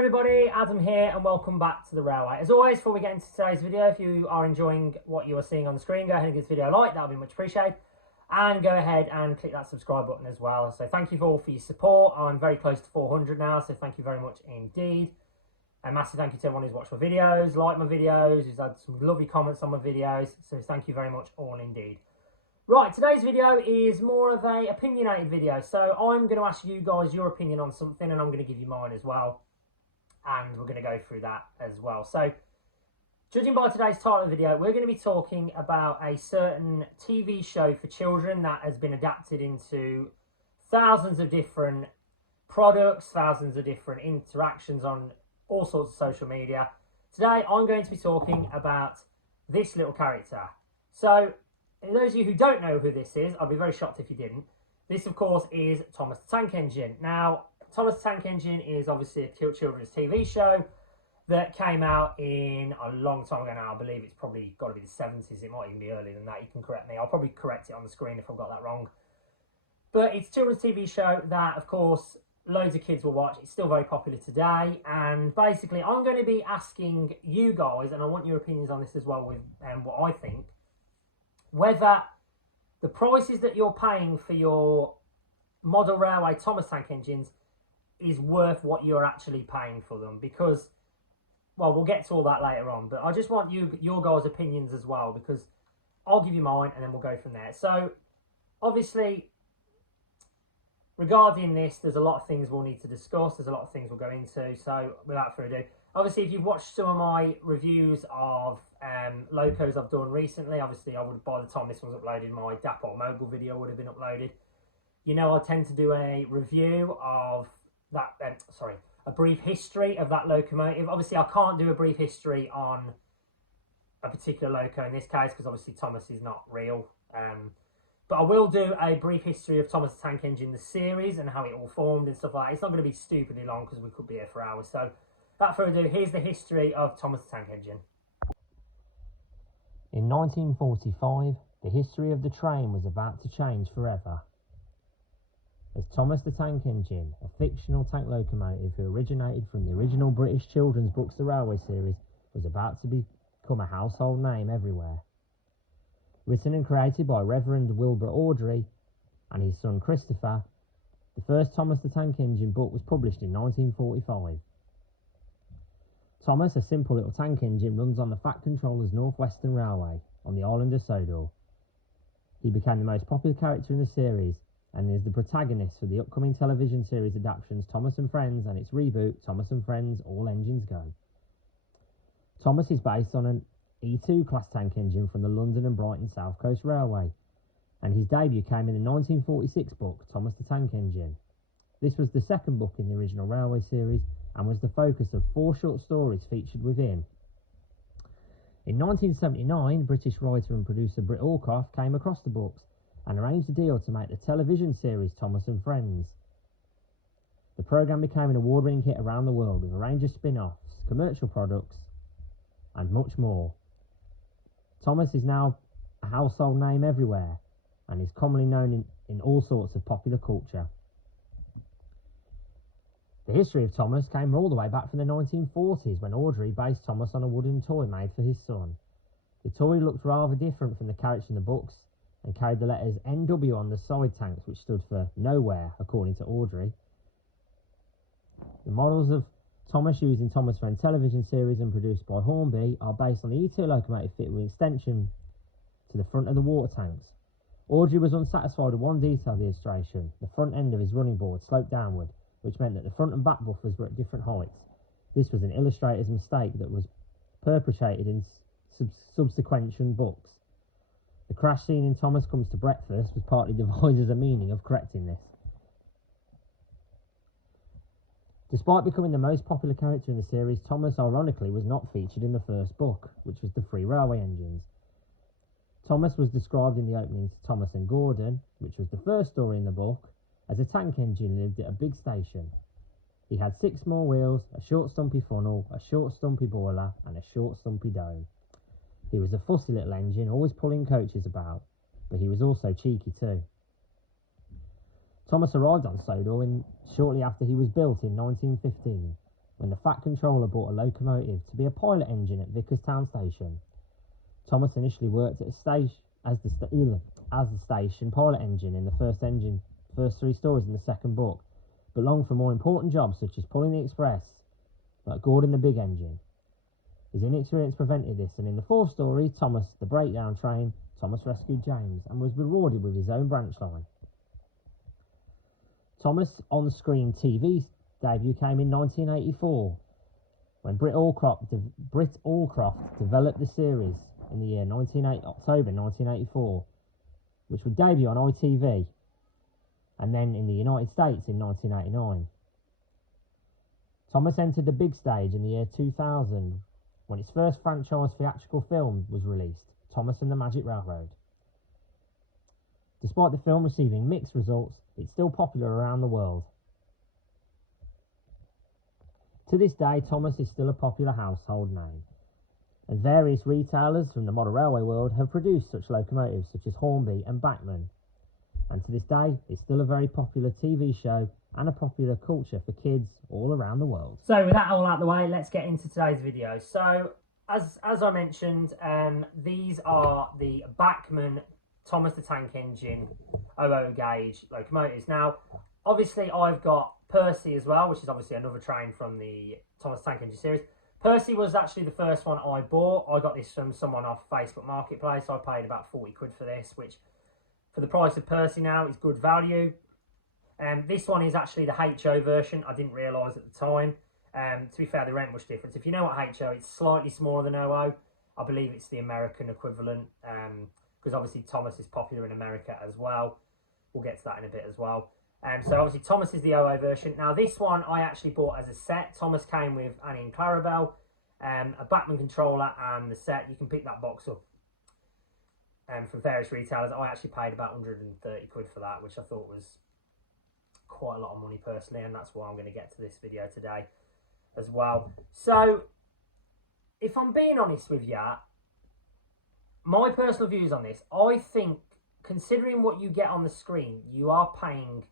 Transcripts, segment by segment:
everybody, Adam here and welcome back to the Railway. As always, before we get into today's video, if you are enjoying what you are seeing on the screen, go ahead and give this video a like, that would be much appreciated. And go ahead and click that subscribe button as well. So thank you all for your support. I'm very close to 400 now, so thank you very much indeed. A massive thank you to everyone who's watched my videos, liked my videos, who's had some lovely comments on my videos. So thank you very much all indeed. Right, today's video is more of a opinionated video. So I'm going to ask you guys your opinion on something and I'm going to give you mine as well. And we're going to go through that as well. So judging by today's title of the video, we're going to be talking about a certain TV show for children that has been adapted into thousands of different products, thousands of different interactions on all sorts of social media. Today, I'm going to be talking about this little character. So, those of you who don't know who this is, I'd be very shocked if you didn't. This, of course, is Thomas the Tank Engine. Now, Thomas the Tank Engine is obviously a children's TV show that came out in a long time ago now. I believe it's probably got to be the 70s. It might even be earlier than that. You can correct me. I'll probably correct it on the screen if I've got that wrong. But it's a children's TV show that, of course, loads of kids will watch. It's still very popular today. And basically, I'm going to be asking you guys, and I want your opinions on this as well with what I think, whether the prices that you're paying for your model railway Thomas Tank Engines is worth what you're actually paying for them. Because, well, we'll get to all that later on. But I just want your guys' opinions as well, because I'll give you mine and then we'll go from there. So, obviously, regarding this, there's a lot of things we'll need to discuss. There's a lot of things we'll go into. So, without further ado, obviously, if you've watched some of my reviews of locos I've done recently, obviously, I would, by the time this was uploaded, my Dapper Mogul video would have been uploaded. You know, I tend to do a review of that, a brief history of that locomotive. Obviously, I can't do a brief history on a particular loco in this case, because obviously Thomas is not real. But I will do a brief history of Thomas the Tank Engine, the series, and how it all formed and stuff like that. It's not going to be stupidly long, because we could be here for hours. So, without further ado, here's the history of Thomas the Tank Engine. In 1945, the history of the train was about to change forever, as Thomas the Tank Engine, a fictional tank locomotive who originated from the original British children's books The Railway series, was about to become a household name everywhere. Written and created by Reverend Wilbur Awdry and his son Christopher, the first Thomas the Tank Engine book was published in 1945. Thomas, a simple little tank engine, runs on the Fat Controller's North Western Railway on the island of Sodor. He became the most popular character in the series and is the protagonist for the upcoming television series adaptations Thomas and Friends and its reboot Thomas and Friends All Engines Go. Thomas is based on an E2 class tank engine from the London and Brighton South Coast Railway, and his debut came in the 1946 book Thomas the Tank Engine. This was the second book in the original Railway series and was the focus of 4 short stories featured within. In 1979, British writer and producer Britt Allcroft came across the books and arranged a deal to make the television series Thomas and Friends. The programme became an award-winning hit around the world with a range of spin-offs, commercial products, and much more. Thomas is now a household name everywhere and is commonly known in all sorts of popular culture. The history of Thomas came all the way back from the 1940s when Awdry based Thomas on a wooden toy made for his son. The toy looked rather different from the character in the books and carried the letters NW on the side tanks, which stood for nowhere, according to Awdry. The models of Thomas used in Thomas Friends television series and produced by Hornby are based on the E2 locomotive fitted with extension to the front of the water tanks. Awdry was unsatisfied with one detail of the illustration. The front end of his running board sloped downward, which meant that the front and back buffers were at different heights. This was an illustrator's mistake that was perpetrated in subsequent books. The crash scene in Thomas Comes to Breakfast was partly devised as a meaning of correcting this. Despite becoming the most popular character in the series, Thomas ironically was not featured in the first book, which was The Three Railway Engines. Thomas was described in the opening to Thomas and Gordon, which was the first story in the book, as a tank engine lived at a big station. He had 6 small wheels, a short stumpy funnel, a short stumpy boiler, and a short stumpy dome. He was a fussy little engine, always pulling coaches about, but he was also cheeky too. Thomas arrived on Sodor shortly after he was built in 1915, when the Fat Controller bought a locomotive to be a pilot engine at Vickerstown Station. Thomas initially worked at a station as the station pilot engine in the first 3 stories in the second book, but longed for more important jobs such as pulling the express, like Gordon the Big Engine. His inexperience prevented this, and in the 4th story, Thomas the Breakdown Train, Thomas rescued James and was rewarded with his own branch line. Thomas' on-screen TV debut came in 1984, when Britt Allcroft developed the series in the year October 1984, which would debut on ITV, and then in the United States in 1989. Thomas entered the big stage in the year 2000, when its first franchise theatrical film was released, Thomas and the Magic Railroad. Despite the film receiving mixed results, it's still popular around the world. To this day, Thomas is still a popular household name, and various retailers from the model railway world have produced such locomotives such as Hornby and Bachmann. And to this day, it's still a very popular TV show and a popular culture for kids all around the world. So with that all out of the way, let's get into today's video. So as I mentioned, these are the Bachmann Thomas the Tank Engine 00 gauge locomotives. Now, obviously I've got Percy as well, which is obviously another train from the Thomas Tank Engine series. Percy was actually the first one I bought. I got this from someone off Facebook Marketplace. I paid about 40 quid for this, which for the price of Percy now is good value. This one is actually the HO version. I didn't realise at the time. To be fair, there ain't much difference. If you know what HO, it's slightly smaller than 00. I believe it's the American equivalent, because obviously Thomas is popular in America as well. We'll get to that in a bit as well. So obviously Thomas is the 00 version. Now this one I actually bought as a set. Thomas came with Annie and Clarabelle, a Bachmann controller and the set. You can pick that box up from various retailers. I actually paid about 130 quid for that, which I thought was quite a lot of money personally, and that's why I'm going to get to this video today as well. So if I'm being honest with you, my personal views on this, I think considering what you get on the screen, you are paying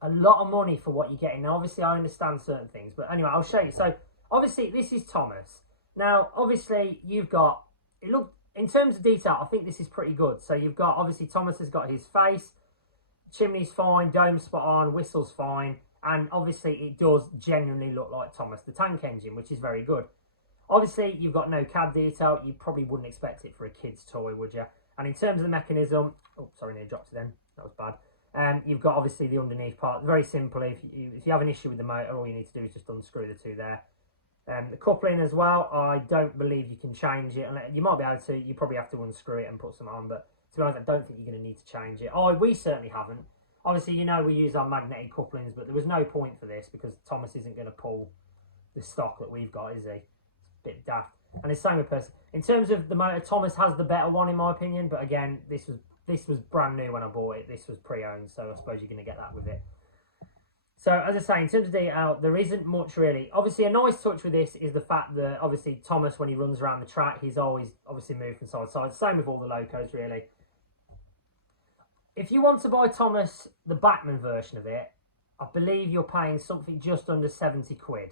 a lot of money for what you're getting. Now obviously I understand certain things, but anyway, I'll show you. So obviously this is Thomas. Now obviously you've got, it look, in terms of detail, I think this is pretty good. So you've got, obviously Thomas has got his face, chimney's fine, dome's spot on, whistle's fine, and obviously it does genuinely look like Thomas the Tank Engine, which is very good. Obviously you've got no CAD detail. You probably wouldn't expect it for a kid's toy, would you? And in terms of the mechanism, oh sorry, nearly dropped it then, that was bad. You've got obviously the underneath part, very simply. If you have an issue with the motor, all you need to do is just unscrew the two there. The coupling as well, I don't believe you can change it. You might be able to, you probably have to unscrew it and put some on, but to be honest, I don't think you're going to need to change it. We certainly haven't. Obviously, you know, we use our magnetic couplings, but there was no point for this because Thomas isn't going to pull the stock that we've got, is he? It's a bit daft. And the same with Percy. In terms of the motor, Thomas has the better one in my opinion, but again, this was brand new when I bought it. This was pre-owned, so I suppose you're going to get that with it. So, as I say, in terms of detail, there isn't much really. Obviously, a nice touch with this is the fact that, obviously, Thomas, when he runs around the track, he's always, obviously, moved from side to side. Same with all the locos, really. If you want to buy Thomas, the Bachmann version of it, I believe you're paying something just under 70 quid.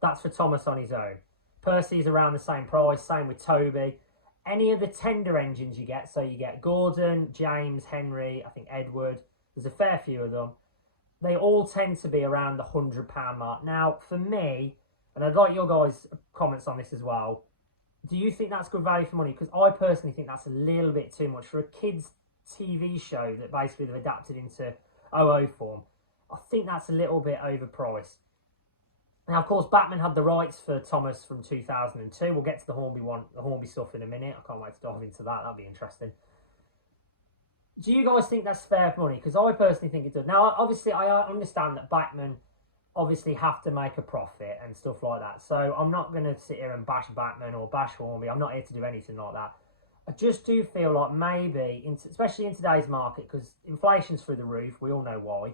That's for Thomas on his own. Percy's around the same price, same with Toby. Any of the tender engines you get, so you get Gordon, James, Henry, I think Edward, there's a fair few of them. They all tend to be around the £100 mark. Now, for me, and I'd like your guys' comments on this as well, do you think that's good value for money? Because I personally think that's a little bit too much for a kids' TV show that basically they've adapted into 00 form. I think that's a little bit overpriced. Now, of course, Bachmann had the rights for Thomas from 2002. We'll get to the Hornby one, the Hornby stuff in a minute. I can't wait to dive into that. That'll be interesting. Do you guys think that's fair money? Because I personally think it does. Now, obviously, I understand that Bachmann obviously have to make a profit and stuff like that. So I'm not going to sit here and bash Bachmann or bash Hornby. I'm not here to do anything like that. I just do feel like maybe, especially in today's market, because inflation's through the roof. We all know why.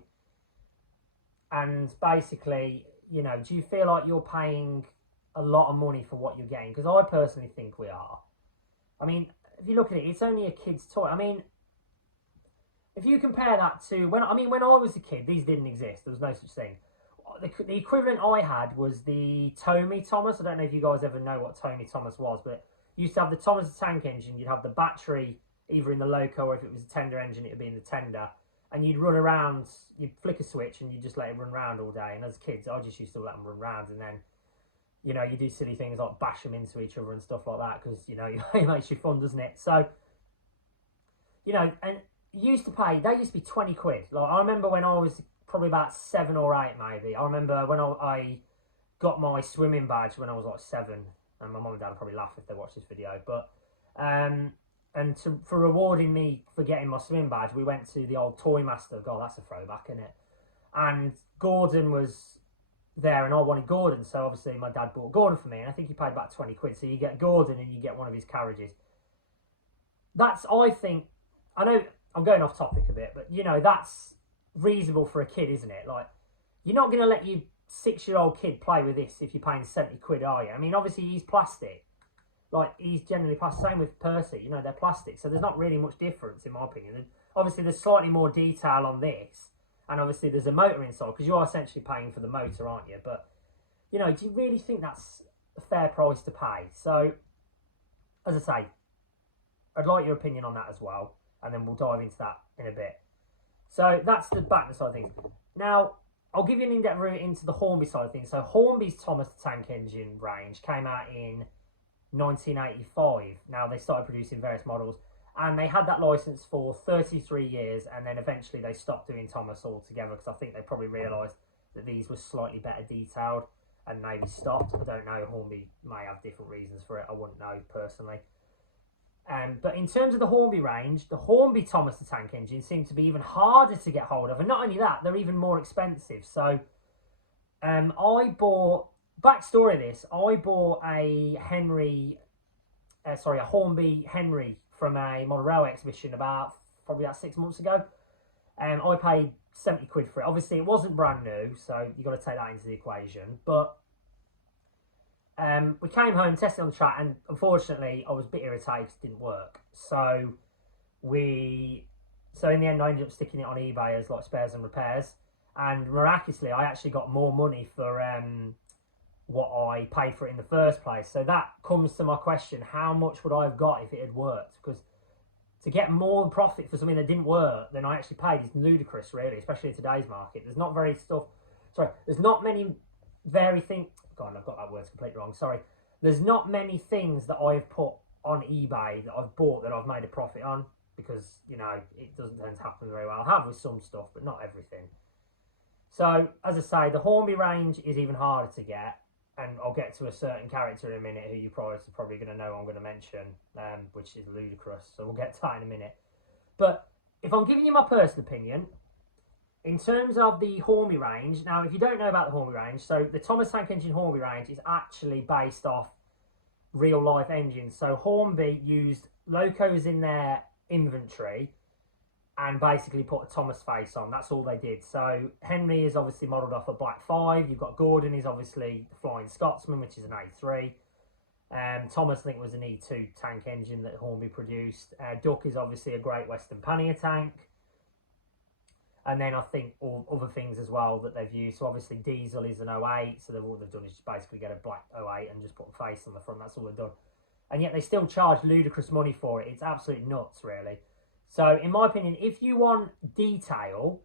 And basically, you know, do you feel like you're paying a lot of money for what you're getting? Because I personally think we are. I mean, if you look at it, it's only a kid's toy. I mean, if you compare that to when I was a kid, these didn't exist. There was no such thing. the equivalent I had was the Tommy Thomas. I don't know if you guys ever know what Tommy Thomas was, but you used to have the Thomas tank engine. You'd have the battery either in the loco, or if it was a tender engine, it would be in the tender. And you'd run around, you'd flick a switch and you'd just let it run around all day. And as kids, I just used to let them run around. And then, you know, you do silly things like bash them into each other and stuff like that because, you know, it makes you fun, doesn't it? So, you know, and you used to pay, they used to be 20 quid. Like, I remember when I was probably about 7 or 8 maybe. I remember when I got my swimming badge when I was like 7. And my mum and dad will probably laugh if they watch this video. But, for rewarding me for getting my swimming badge, we went to the old Toy Master. God, that's a throwback, isn't it? And Gordon was there, and I wanted Gordon, so obviously my dad bought Gordon for me, and I think he paid about 20 quid. So you get Gordon and you get one of his carriages. That's, I think, I know I'm going off topic a bit, but you know, that's reasonable for a kid, isn't it? Like, you're not going to let your 6-year-old kid play with this if you're paying 70 quid, are you? I mean, obviously he's plastic. Like, he's generally plastic. Same with Percy, you know, they're plastic. So there's not really much difference, in my opinion. And obviously, there's slightly more detail on this. And obviously, there's a motor inside, because you are essentially paying for the motor, aren't you? But, you know, do you really think that's a fair price to pay? So, as I say, I'd like your opinion on that as well. And then we'll dive into that in a bit. So, that's the Bachmann side of things. Now, I'll give you an in-depth route into the Hornby side of things. So, Hornby's Thomas the Tank Engine range came out in 1985. Now they started producing various models, and they had that license for 33 years, and then eventually they stopped doing Thomas altogether because I think they probably realised that these were slightly better detailed and maybe stopped. I don't know, Hornby may have different reasons for it, I wouldn't know personally. But in terms of the Hornby range, the Hornby Thomas the Tank Engine seemed to be even harder to get hold of, and not only that, they're even more expensive. So I bought, backstory of this, I bought a Hornby Henry from a model railway exhibition probably about 6 months ago. I paid 70 quid for it. Obviously, it wasn't brand new, so you've got to take that into the equation. But we came home, tested on the track, and unfortunately, I was a bit irritated because it didn't work. So in the end, I ended up sticking it on eBay as like spares and repairs. And miraculously, I actually got more money for what I paid for it in the first place. So that comes to my question: how much would I have got if it had worked? Because to get more profit for something that didn't work than I actually paid is ludicrous, really, especially in today's market. There's not many things. God, I've got that word completely wrong. Sorry. There's not many things that I've put on eBay that I've bought that I've made a profit on, because, you know, it doesn't tend to happen very well. I have with some stuff, but not everything. So, as I say, the Hornby range is even harder to get, and I'll get to a certain character in a minute who you probably going to know I'm going to mention, which is ludicrous, so we'll get to that in a minute. But if I'm giving you my personal opinion, in terms of the Hornby range, now if you don't know about the Hornby range, so the Thomas Tank Engine Hornby range is actually based off real life engines. So Hornby used locos in their inventory and basically put a Thomas face on. That's all they did. So Henry is obviously modelled off a Black 5. You've got Gordon is obviously the Flying Scotsman, which is an A3. Thomas, I think, was an E2 tank engine that Hornby produced. Duck is obviously a Great Western Pannier tank. And then I think all other things as well that they've used. So obviously Diesel is an 08. So all they've done is just basically get a black 08 and just put a face on the front. That's all they've done. And yet they still charge ludicrous money for it. It's absolutely nuts, really. So in my opinion, if you want detail,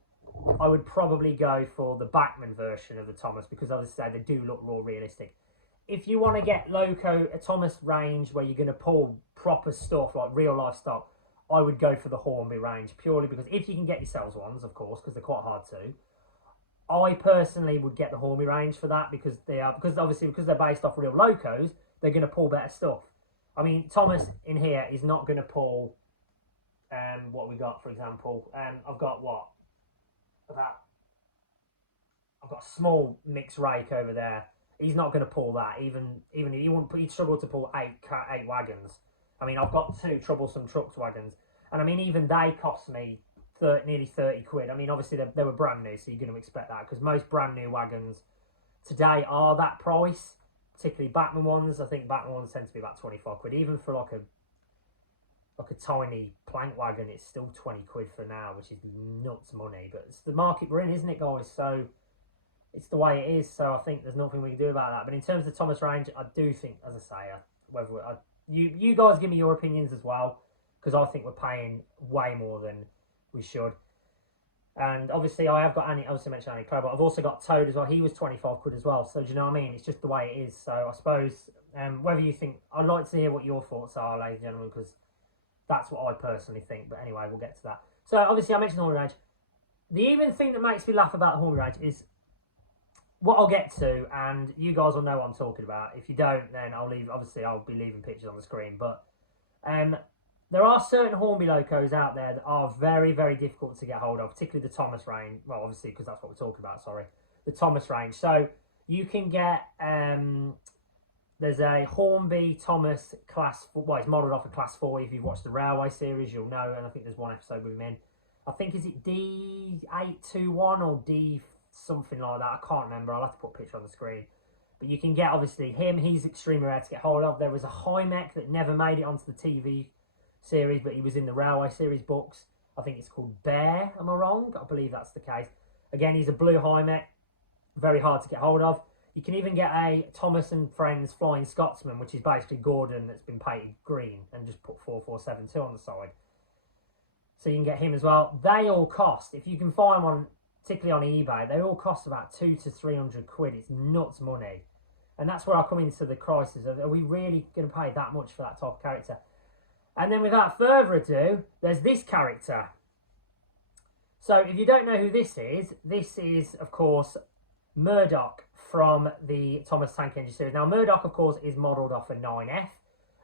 I would probably go for the Bachmann version of the Thomas, because as I say, they do look more realistic. If you want to get a Thomas range where you're going to pull proper stuff like real life stock, I would go for the Hornby range, purely because if you can get yourselves ones, of course, because they're quite hard to. I personally would get the Hornby range for that, because because they're based off real locos, they're going to pull better stuff. I mean, Thomas in here is not going to pull what we got, for example. I've got a small mixed rake over there. He's not going to pull that. Even he'd struggle to pull eight wagons. I mean, I've got 2 troublesome trucks wagons, and I mean, even they cost me nearly 30 quid. I mean, obviously they were brand new, so you're going to expect that, because most brand new wagons today are that price. Particularly Bachmann ones. I think Bachmann ones tend to be about 25 quid, even for like a tiny plank wagon. It's still 20 quid for now, which is nuts money. But it's the market we're in, isn't it, guys? So it's the way it is. So I think there's nothing we can do about that. But in terms of the Thomas range, I do think, as I say, you guys give me your opinions as well, because I think we're paying way more than we should. And obviously, I have got Annie. Obviously, mentioned Annie Crow, but I've also got Toad as well. He was 25 quid as well. So do you know what I mean? It's just the way it is. So I suppose whether you think, I'd like to hear what your thoughts are, ladies and gentlemen, because that's what I personally think. But anyway, we'll get to that. So obviously, I mentioned Hornby range. The even thing that makes me laugh about Hornby range is what I'll get to, and you guys will know what I'm talking about. If you don't, then I'll leave. Obviously, I'll be leaving pictures on the screen, but there are certain Hornby locos out there that are very, very difficult to get hold of, particularly the Thomas range. Well, obviously, because that's what we're talking about, sorry. The Thomas range. So, you can get, there's a Hornby Thomas class, well, it's modelled off a class 4. If you've watched the Railway series, you'll know, and I think there's one episode with him in. I think, is it D821 or D something like that? I can't remember. I'll have to put a picture on the screen. But you can get, obviously, him. He's extremely rare to get hold of. There was a high mech that never made it onto the TV series, but he was in the Railway series books. I think it's called Bear, am I wrong? I believe that's the case. Again, he's a blue high mech, very hard to get hold of. You can even get a Thomas and Friends Flying Scotsman, which is basically Gordon that's been painted green and just put 4472 on the side. So you can get him as well. They all cost, if you can find one, particularly on eBay, they all cost about 200 to 300 quid. It's nuts money. And that's where I come into the crisis of, are we really going to pay that much for that type of character? And then without further ado, there's this character. So if you don't know who this is, of course, Murdoch from the Thomas Tank Engine series. Now, Murdoch, of course, is modelled off a 9F.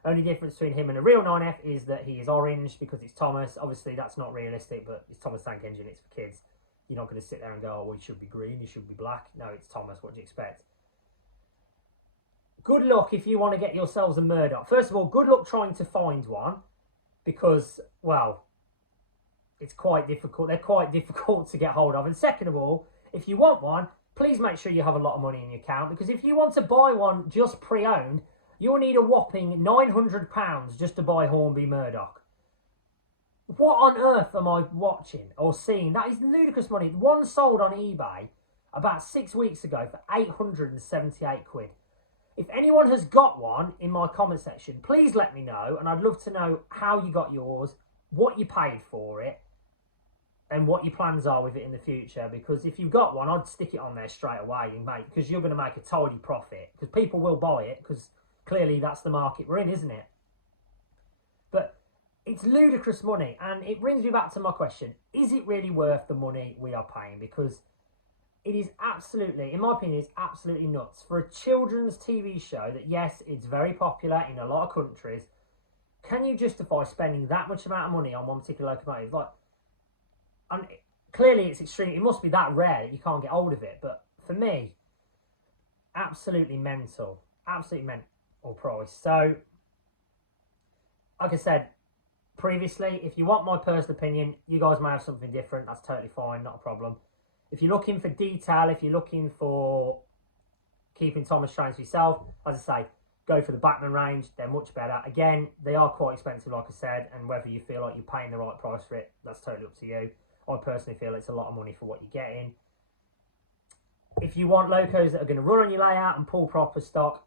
Only difference between him and a real 9F is that he is orange because it's Thomas. Obviously, that's not realistic, but it's Thomas Tank Engine, it's for kids. You're not going to sit there and go, oh, well, he should be green, he should be black. No, it's Thomas, what do you expect? Good luck if you want to get yourselves a Murdoch. First of all, good luck trying to find one because, well, it's quite difficult. They're quite difficult to get hold of. And second of all, if you want one, please make sure you have a lot of money in your account, because if you want to buy one just pre-owned, you'll need a whopping £900 just to buy Hornby Murdoch. What on earth am I watching or seeing? That is ludicrous money. One sold on eBay about 6 weeks ago for 878 quid. If anyone has got one in my comment section, please let me know, and I'd love to know how you got yours, what you paid for it, and what your plans are with it in the future. Because if you've got one, I'd stick it on there straight away, mate, because you're going to make a tidy profit, because people will buy it, because clearly that's the market we're in, isn't it? But it's ludicrous money, and it brings me back to my question, is it really worth the money we are paying? Because it is absolutely, in my opinion, it's absolutely nuts. For a children's TV show that, yes, it's very popular in a lot of countries, can you justify spending that much amount of money on one particular locomotive? Like, and clearly it's extreme. It must be that rare that you can't get hold of it. But for me, absolutely mental. Absolutely mental price. So, like I said previously, if you want my personal opinion, you guys may have something different. That's totally fine, not a problem. If you're looking for detail, if you're looking for keeping Thomas trains for yourself, as I say, go for the Bachmann range. They're much better. Again, they are quite expensive, like I said, and whether you feel like you're paying the right price for it, that's totally up to you. I personally feel it's a lot of money for what you're getting. If you want locos that are going to run on your layout and pull proper stock,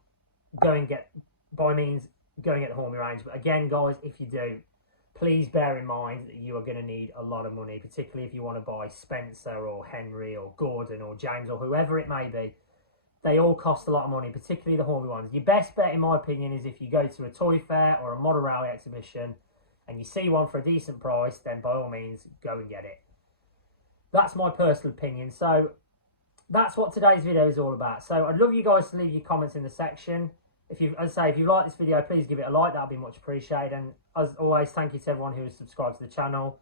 go and get, by means, go and get the Hornby range. But again, guys, if you do, please bear in mind that you are going to need a lot of money, particularly if you want to buy Spencer or Henry or Gordon or James or whoever it may be. They all cost a lot of money, particularly the Hornby ones. Your best bet, in my opinion, is if you go to a toy fair or a model railway exhibition and you see one for a decent price, then by all means, go and get it. That's my personal opinion. So that's what today's video is all about. So I'd love you guys to leave your comments in the section. If you, as I say, if you like this video, please give it a like. That'd be much appreciated. And as always, thank you to everyone who has subscribed to the channel,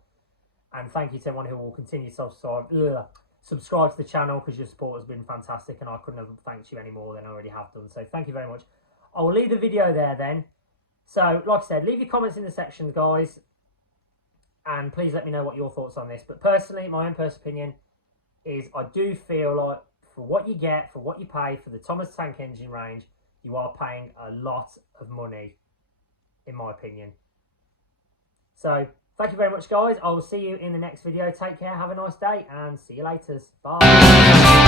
and thank you to everyone who will continue to subscribe to the channel, because your support has been fantastic, and I couldn't have thanked you any more than I already have done. So thank you very much. I will leave the video there then. So like I said, leave your comments in the section, guys, and please let me know what your thoughts on this. But personally, my own personal opinion is I do feel like for what you get, for what you pay for the Thomas Tank Engine range, you are paying a lot of money, in my opinion. So thank you very much, guys. I will see you in the next video. Take care, have a nice day, and see you later. Bye.